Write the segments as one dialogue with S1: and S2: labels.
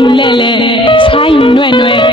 S1: ဆိုင်လဲလဲဆိုင်နွဲ့နွဲ့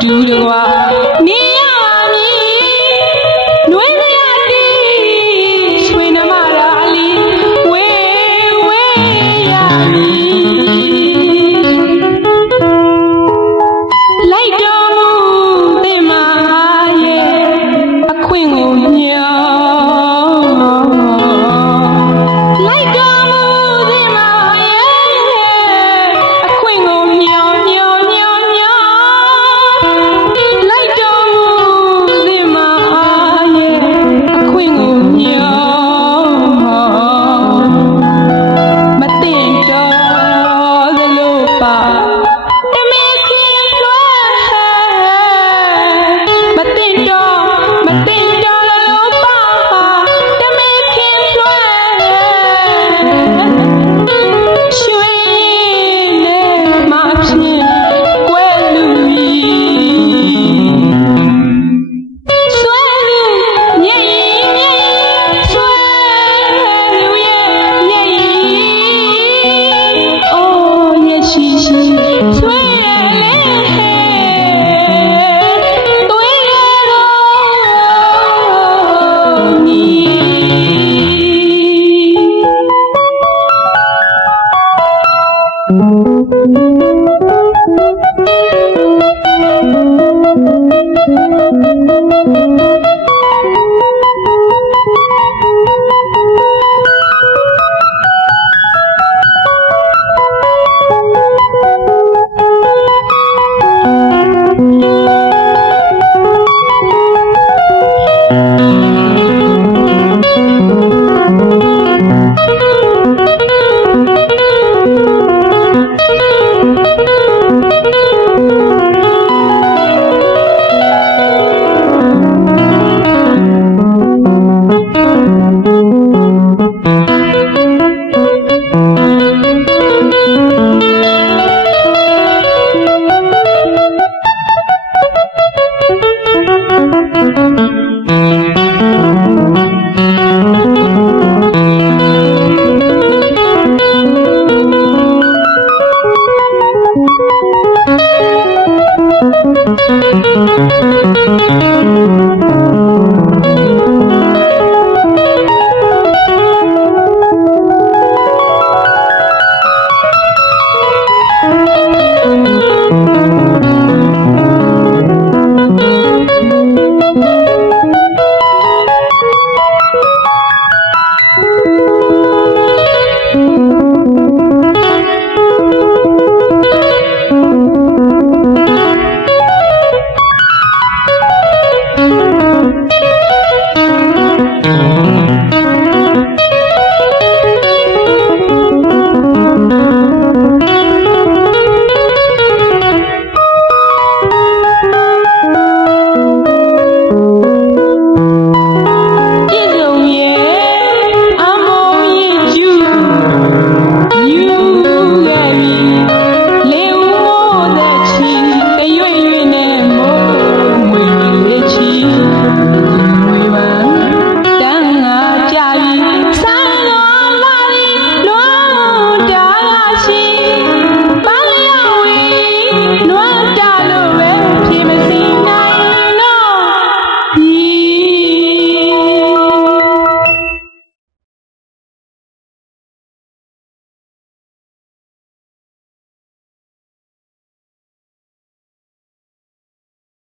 S2: Doo-doo-wah.